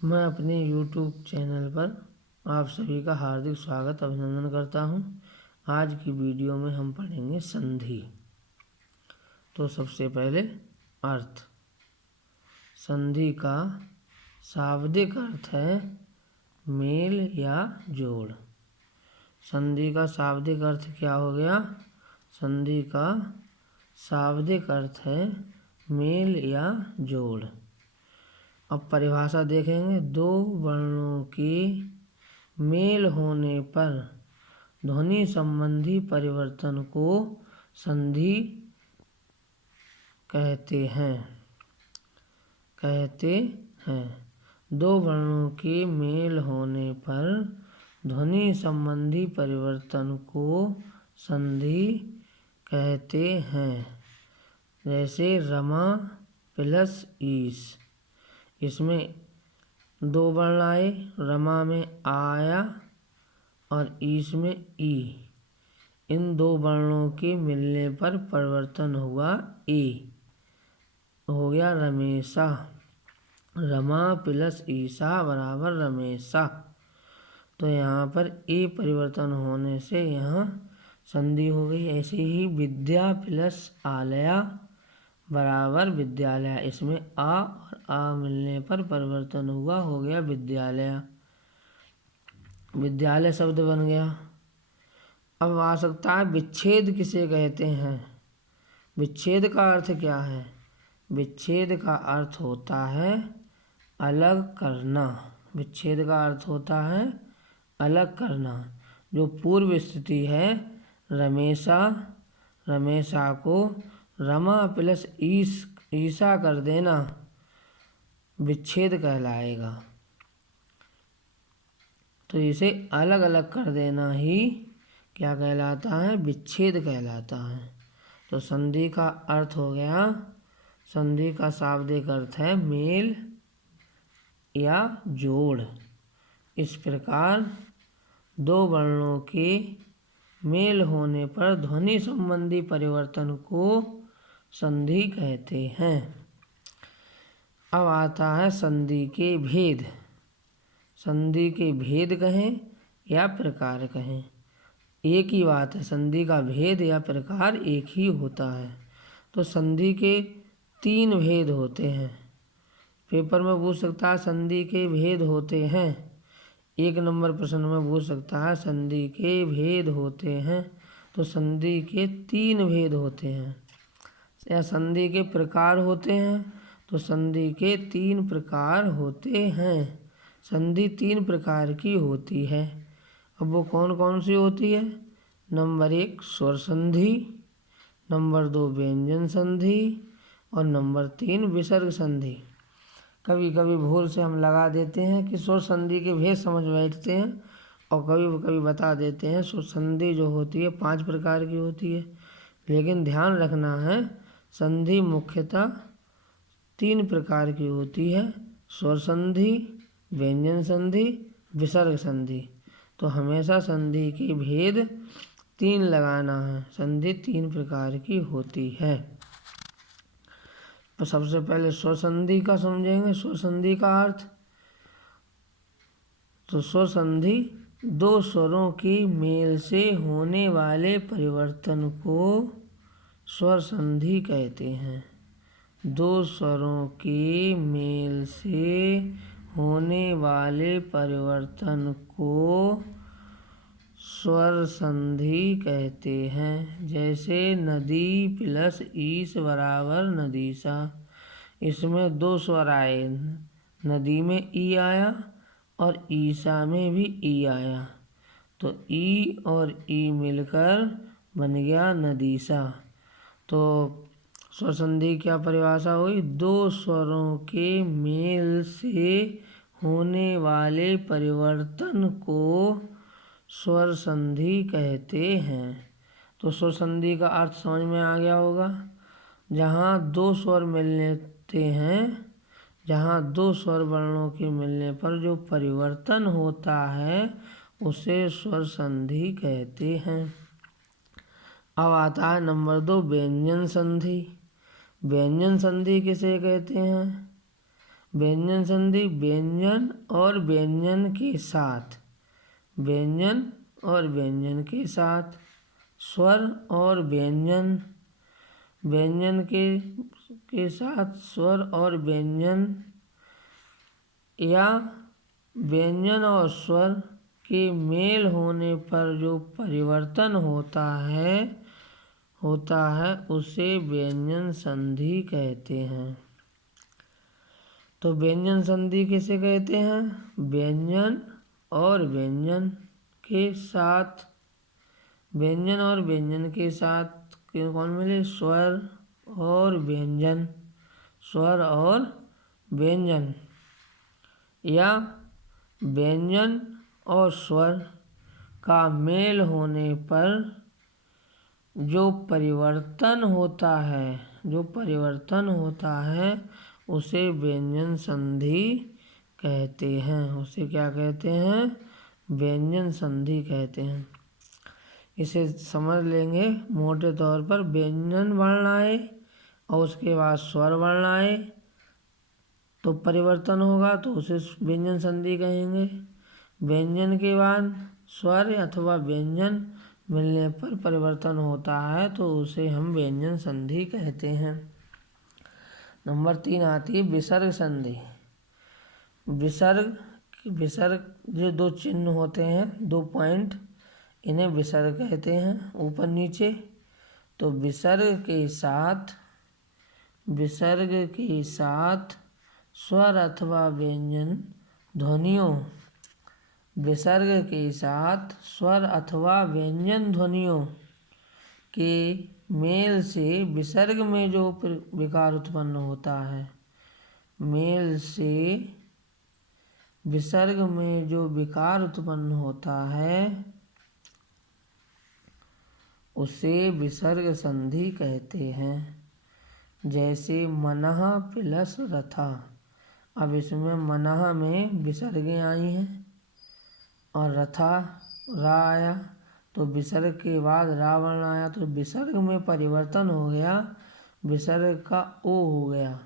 मैं अपने YouTube channel पर आप सभी का हार्दिक स्वागत अभिनंदन करता हूं। आज की वीडियो में हम पढ़ेंगे संधि। तो सबसे पहले अर्थ। संधि का शाब्दिक अर्थ है मेल या जोड़। संधि का शाब्दिक अर्थ क्या हो गया? संधि का शाब्दिक अर्थ है मेल या जोड़। अब परिभाषा देखेंगे। दो वर्णों के मेल होने पर ध्वनि संबंधी परिवर्तन को संधि कहते हैं। दो वर्णों के मेल होने पर ध्वनि संबंधी परिवर्तन को संधि कहते हैं। जैसे रमा प्लस ईश, इसमें दो वर्ण आए। रमा में आ आया और ईश में ई। इन दो वर्णों के मिलने पर परिवर्तन हुआ ए, हो गया रमेशा। रमा प्लस ईशा बराबर रमेशा। तो यहाँ पर ए परिवर्तन होने से यहाँ संधि हो गई। ऐसे ही विद्या प्लस आलया बराबर विद्यालय। इसमें आ और आ मिलने पर परिवर्तन हुआ, हो गया विद्यालय। विद्यालय शब्द बन गया। अब आ सकता है विच्छेद किसे कहते हैं? विच्छेद का अर्थ क्या है? विच्छेद का अर्थ होता है अलग करना। विच्छेद का अर्थ होता है अलग करना। जो पूर्व स्थिति है रमेशा को रमा प्लस ईशा कर देना विच्छेद कहलाएगा। तो इसे अलग अलग कर देना ही क्या कहलाता है? विच्छेद कहलाता है। तो संधि का अर्थ हो गया, संधि का शाब्दिक अर्थ है मेल या जोड़। इस प्रकार दो वर्णों के मेल होने पर ध्वनि संबंधी परिवर्तन को संधि कहते हैं। अब आता है संधि के भेद। संधि के भेद कहें या प्रकार कहें, एक ही बात है। संधि का भेद या प्रकार एक ही होता है। तो संधि के तीन भेद होते हैं। पेपर में पूछ सकता है संधि के भेद होते हैं। 1 नंबर प्रश्न में पूछ सकता है संधि के भेद होते हैं। तो संधि के तीन भेद होते हैं। या संधि के प्रकार होते हैं। तो संधि के 3 प्रकार होते हैं। संधि 3 प्रकार की होती है। अब वो कौन कौन सी होती है? नंबर 1 स्वर संधि, नंबर 2 व्यंजन संधि और नंबर 3 विसर्ग संधि। कभी कभी भूल से हम लगा देते हैं कि स्वर संधि के भेद समझ बैठते हैं और कभी कभी बता देते हैं स्वर संधि जो होती है 5 प्रकार की होती है। लेकिन ध्यान रखना है संधि मुख्यतः 3 प्रकार की होती है। स्वर संधि, व्यंजन संधि, विसर्ग संधि। तो हमेशा संधि के भेद 3 लगाना है। संधि 3 प्रकार की होती है। तो सबसे पहले स्वर संधि का समझेंगे। स्वर संधि का अर्थ। तो स्वर संधि दो स्वरों के मेल से होने वाले परिवर्तन को स्वर संधि कहते हैं। दो स्वरों के मेल से होने वाले परिवर्तन को स्वर संधि कहते हैं। जैसे नदी प्लस ईश बराबर नदीसा। इसमें 2 स्वर आए। नदी में ई आया और ईशा में भी ई आया। तो ई और ई मिलकर बन गया नदीसा। तो स्वर संधि क्या परिभाषा हुई? 2 स्वरों के मेल से होने वाले परिवर्तन को स्वर संधि कहते हैं। तो स्वर संधि का अर्थ समझ में आ गया होगा। जहाँ 2 स्वर मिलते हैं, जहाँ 2 स्वर वर्णों के मिलने पर जो परिवर्तन होता है उसे स्वर संधि कहते हैं। अब आता है नंबर 2 व्यंजन संधि। व्यंजन संधि किसे कहते हैं? व्यंजन संधि व्यंजन और व्यंजन के साथ, व्यंजन और व्यंजन के साथ, स्वर और व्यंजन, व्यंजन के साथ स्वर और व्यंजन, या व्यंजन और स्वर के मेल होने पर जो परिवर्तन होता है उसे व्यंजन संधि कहते हैं। तो व्यंजन संधि किसे कहते हैं? व्यंजन और व्यंजन के साथ, व्यंजन और व्यंजन के साथ कौन मिले? स्वर और व्यंजन, स्वर और व्यंजन, या व्यंजन और स्वर का मेल होने पर जो परिवर्तन होता है उसे व्यंजन संधि कहते हैं। उसे क्या कहते हैं? व्यंजन संधि कहते हैं। इसे समझ लेंगे मोटे तौर पर। व्यंजन वर्ण आए और उसके बाद स्वर वर्ण आए तो परिवर्तन होगा तो उसे व्यंजन संधि कहेंगे। व्यंजन के बाद स्वर अथवा व्यंजन मिलने पर परिवर्तन होता है तो उसे हम व्यंजन संधि कहते हैं। नंबर 3 आती है विसर्ग संधि। विसर्ग जो दो चिन्ह होते हैं, 2 पॉइंट, इन्हें विसर्ग कहते हैं, ऊपर नीचे। तो विसर्ग के साथ स्वर अथवा व्यंजन ध्वनियों, विसर्ग के साथ स्वर अथवा व्यंजन ध्वनियों के मेल से विसर्ग में जो विकार उत्पन्न होता है, मेल से विसर्ग में जो विकार उत्पन्न होता है उसे विसर्ग संधि कहते हैं। जैसे मनः प्लस रथा। अब इसमें मनः में विसर्गें आई हैं और रथा रा आया तो विसर्ग के बाद रा वर्ण आया तो विसर्ग में परिवर्तन हो गया, विसर्ग का ओ हो गया।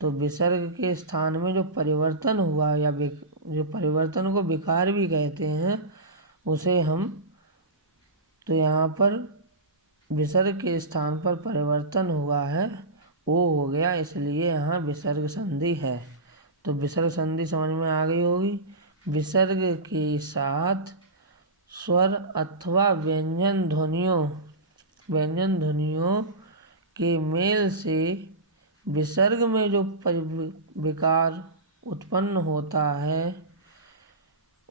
तो विसर्ग के स्थान में जो परिवर्तन हुआ या जो परिवर्तन को विकार भी कहते हैं उसे हम, तो यहाँ पर विसर्ग के स्थान पर परिवर्तन हुआ है, ओ हो गया, इसलिए यहाँ विसर्ग संधि है। तो विसर्ग संधि समझ में आ गई होगी। विसर्ग के साथ स्वर अथवा व्यंजन ध्वनियों के मेल से विसर्ग में जो विकार उत्पन्न होता है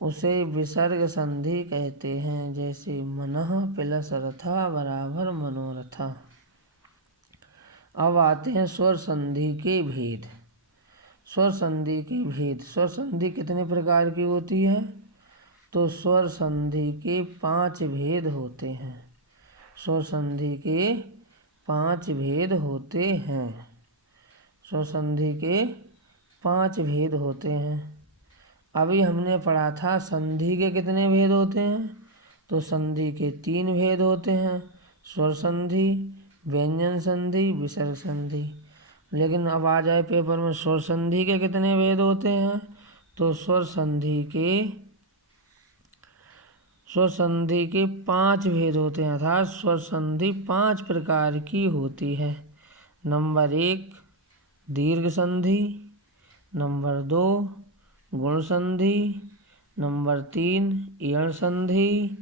उसे विसर्ग संधि कहते हैं। जैसे मनः प्लस रथा बराबर मनोरथा। अब आते हैं स्वर संधि के भेद। स्वर संधि कितने प्रकार की होती है? तो स्वर संधि के 5 भेद होते हैं। स्वर संधि के 5 भेद होते हैं। स्वर संधि के 5 भेद होते हैं। अभी हमने पढ़ा था संधि के कितने भेद होते हैं? तो संधि के 3 भेद होते हैं, स्वर संधि, व्यंजन संधि, विसर्ग संधि। लेकिन अब आ जाए पेपर में स्वर संधि के कितने भेद होते हैं? तो स्वर संधि के 5 भेद होते हैं, अर्थात स्वर संधि 5 प्रकार की होती है। नंबर 1 दीर्घ संधि, नंबर 2 गुण संधि, नंबर 3 यण संधि,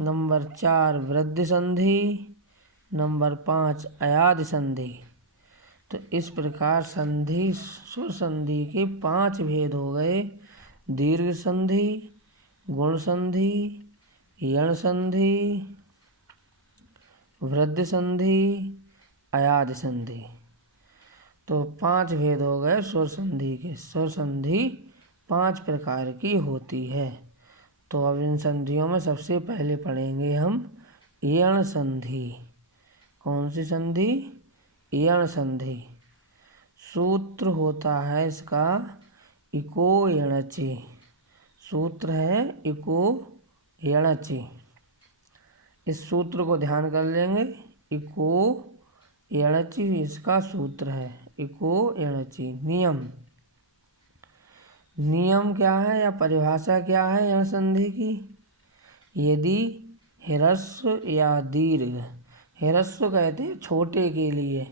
नंबर 4 वृद्धि संधि, नंबर 5 अयादि संधि। तो इस प्रकार स्वर संधि के 5 भेद हो गए। दीर्घ संधि, गुण संधि, यण संधि, वृद्धि संधि, अयादि संधि। तो 5 भेद हो गए स्वर संधि के। स्वर संधि 5 प्रकार की होती है। तो अब इन संधियों में सबसे पहले पढ़ेंगे हम यण संधि। कौन सी संधि? यण संधि। सूत्र होता है इसका इको यणचि। सूत्र है इको यणचि। इस सूत्र को ध्यान कर लेंगे। इको यणचि इसका सूत्र है, इको यणचि। नियम नियम क्या है या परिभाषा क्या है यण संधि की? यदि ह्रस्व या दीर्घ, ह्रस्व कहते हैं छोटे के लिए,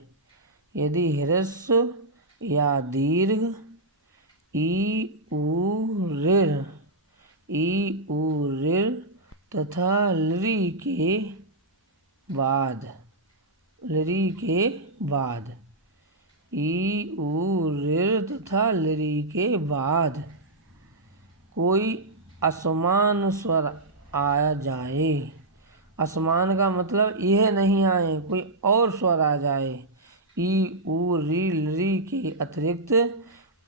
यदि ह्रस्व या दीर्घ ई ऊ ऋ तथा लृ के बाद, ई ऊ ऋ तथा लृ के बाद कोई असमान स्वर आ जाए, असमान का मतलब यह नहीं आए, कोई और स्वर आ जाए, ई ऊ री लृ के अतिरिक्त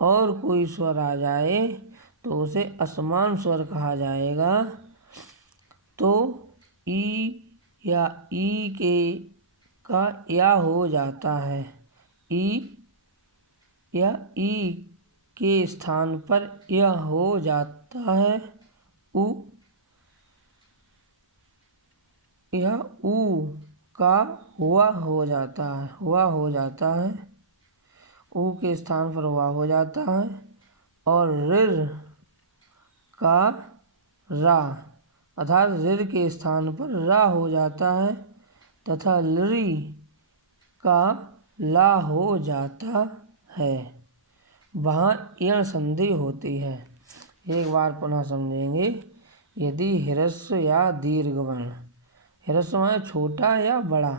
और कोई स्वर आ जाए तो उसे असमान स्वर कहा जाएगा। तो ई या ई के का या हो जाता है, ई या ई के स्थान पर यह हो जाता है उ, यह उ का हुआ हो जाता है, उ के स्थान पर हुआ हो जाता है। और ऋ का रा अर्थात ऋ के स्थान पर रा हो जाता है तथा लृ का ला हो जाता है, वहाँ यण संधि होती है। एक बार पुनः समझेंगे। यदि ह्रस्व या दीर्घ वर्ण, ह्रस्व माने छोटा या बड़ा,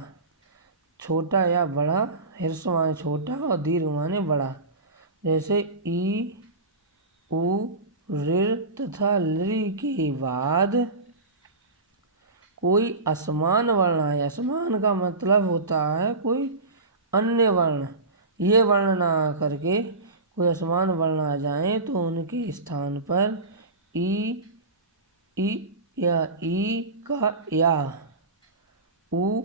छोटा या बड़ा, ह्रस्व माने छोटा और दीर्घ माने बड़ा, जैसे ई उ ऋ तथा लृ के बाद कोई असमान वर्ण आए, असमान का मतलब होता है कोई अन्य वर्ण, ये वर्ण ना करके कोई असमान वर्ण आ जाए तो उनके स्थान पर ई या ई का या, उ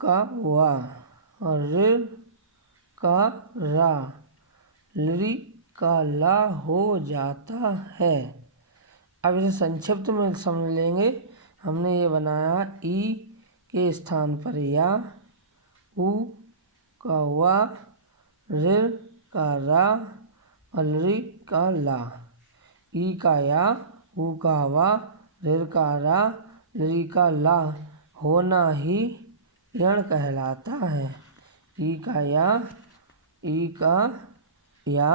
का वा और ऋ का रा, लृ का ला हो जाता है। अब इसे संक्षिप्त में समझ लेंगे। हमने ये बनाया ई के स्थान पर या, उ का वा, ऋ का रा और लृ का ला। ई का या, उ का वा, ऋ का रा, लृ का ला होना ही यण कहलाता है। ई का या, ई का या,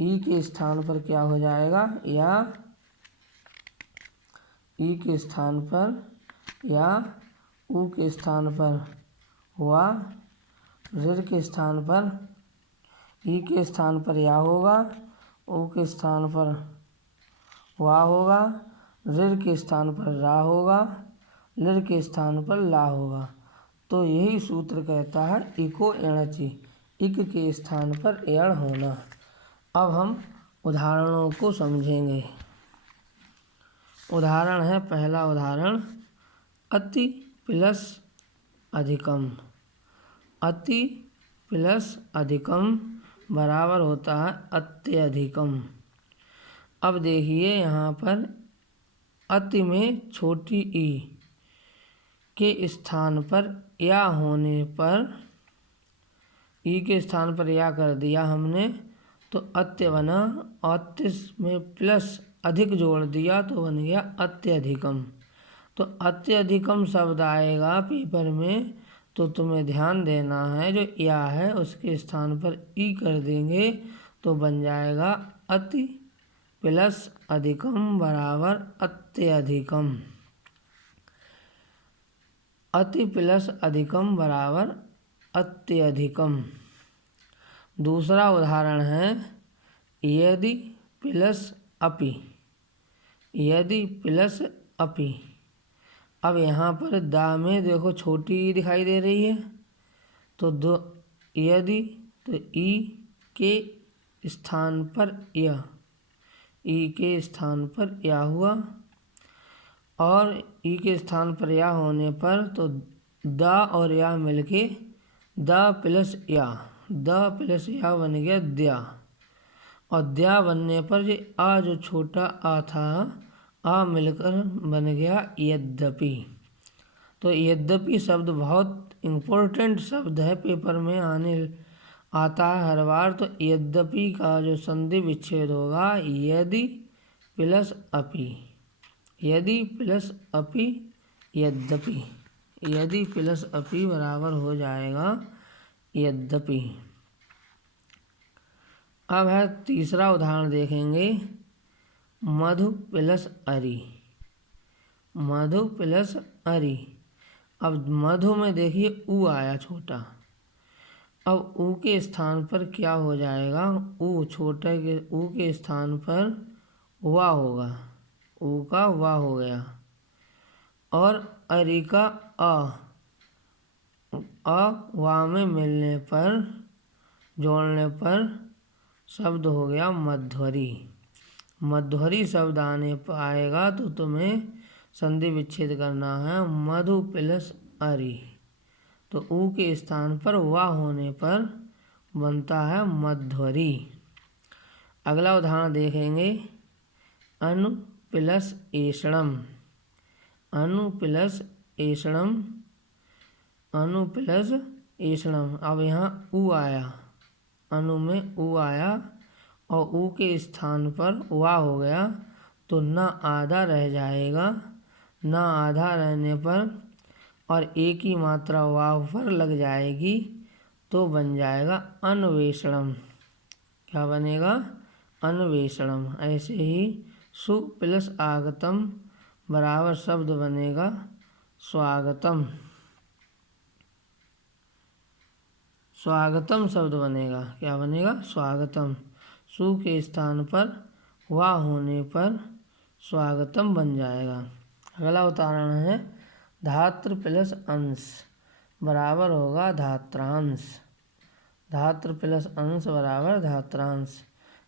ई के स्थान पर क्या हो जाएगा या, ई के स्थान पर या, उ के स्थान पर वा, ऋ के स्थान पर, ई के स्थान पर या होगा, उ के स्थान पर वा होगा, ऋ के स्थान पर रा होगा, लृ के स्थान पर ला होगा। तो यही सूत्र कहता है इको एणचि, इक के स्थान पर एण होना। अब हम उदाहरणों को समझेंगे। उदाहरण है, पहला उदाहरण अति प्लस अधिकम। अति प्लस अधिकम बराबर होता है अत्यधिकम। अब देखिए यहाँ पर अति में छोटी ई के स्थान पर या होने पर, ई के स्थान पर या कर दिया हमने तो अत्य बना, अत्य में प्लस अधिक जोड़ दिया तो बन गया अत्यधिकम। तो अत्यधिकम शब्द आएगा पेपर में तो तुम्हें ध्यान देना है, जो या है उसके स्थान पर ई कर देंगे तो बन जाएगा अति प्लस अधिकम बराबर अत्यधिकम। अति प्लस अधिकम बराबर अत्यधिकम। दूसरा उदाहरण है यदि प्लस अपि, यदि प्लस अपि। अब यहाँ पर दा में देखो छोटी ई दिखाई दे रही है तो दो यदि, तो ई के स्थान पर या, ई के स्थान पर या हुआ और ई के स्थान पर या होने पर तो दा और या मिलके दा प्लस या, दा प्लस या बन गया द्या, और द्या बनने पर ये आ जो छोटा आ था, आ मिलकर बन गया यद्यपि। तो यद्यपि शब्द बहुत इम्पोर्टेंट शब्द है, पेपर में आता है हर बार। तो यद्यपि का जो संधि विच्छेद होगा यदि प्लस अपि, यदि प्लस अपि यद्यपि, यदि प्लस अपि बराबर हो जाएगा यद्यपि। अब है तीसरा उदाहरण देखेंगे, मधु प्लस अरि, मधु प्लस अरि। अब मधु में देखिए ऊ आया छोटा, अब ऊ के स्थान पर क्या हो जाएगा, ऊ छोटे के ऊ के स्थान पर वा होगा, ऊ का वा हो गया। और अरि का वा में मिलने पर, जोड़ने पर शब्द हो गया मध्वरी। मध्वरी शब्द आने पर आएगा तो तुम्हें संधि विच्छेद करना है मधु प्लस अरि। तो ऊ के स्थान पर वा होने पर बनता है मध्वरी। अगला उदाहरण देखेंगे, अनु प्लस एषणम, अनु प्लस एषणम, अनु प्लस एषणम। अब यहाँ ऊ आया, अनु में ऊ आया और ऊ के स्थान पर वा हो गया तो न आधा रह जाएगा, न आधा रहने पर और एक ही मात्रा वाव पर लग जाएगी तो बन जाएगा अन्वेषणम। क्या बनेगा, अन्वेषणम। ऐसे ही सु प्लस आगतम बराबर शब्द बनेगा स्वागतम, स्वागतम शब्द बनेगा। क्या बनेगा, स्वागतम। सु के स्थान पर वा होने पर स्वागतम बन जाएगा। अगला उदाहरण है, धात्र प्लस अंश बराबर होगा धात्रांश, धात्र प्लस अंश बराबर धात्रांश।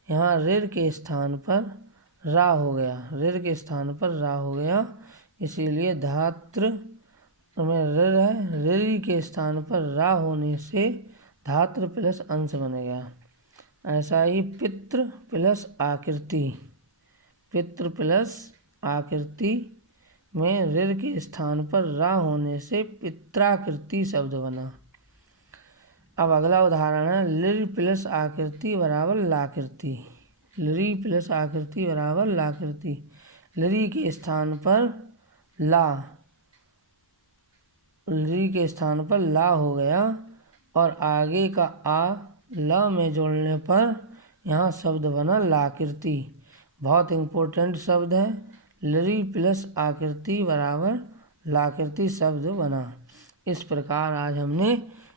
यहाँ ऋर के स्थान पर रा हो गया, ऋर के स्थान पर रा हो गया, इसीलिए धात्र में ऋर है, ऋ के स्थान पर रा होने से धात्र प्लस अंश बनेगा। ऐसा ही पितृ प्लस आकृति, पितृ प्लस आकृति में ऋर के स्थान पर रा होने से पित्राकृति शब्द बना। अब अगला उदाहरण है, लिर प्लस आकृति बराबर लाकृति, लिरी प्लस आकृति बराबर लाकृति। लिरी के स्थान पर ला, लिरी के स्थान पर ला हो गया और आगे का आ ल में जोड़ने पर यहाँ शब्द बना लाकृति। बहुत इम्पोर्टेंट शब्द है, लिरी प्लस आकृति बराबर लाकृति शब्द बना। इस प्रकार आज हमने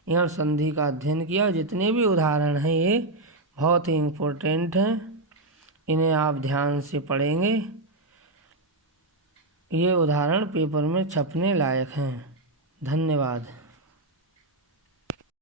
यण संधि का अध्ययन किया। जितने भी उदाहरण हैं ये बहुत ही इम्पोर्टेंट हैं, इन्हें आप ध्यान से पढ़ेंगे। ये उदाहरण पेपर में छपने लायक हैं। धन्यवाद।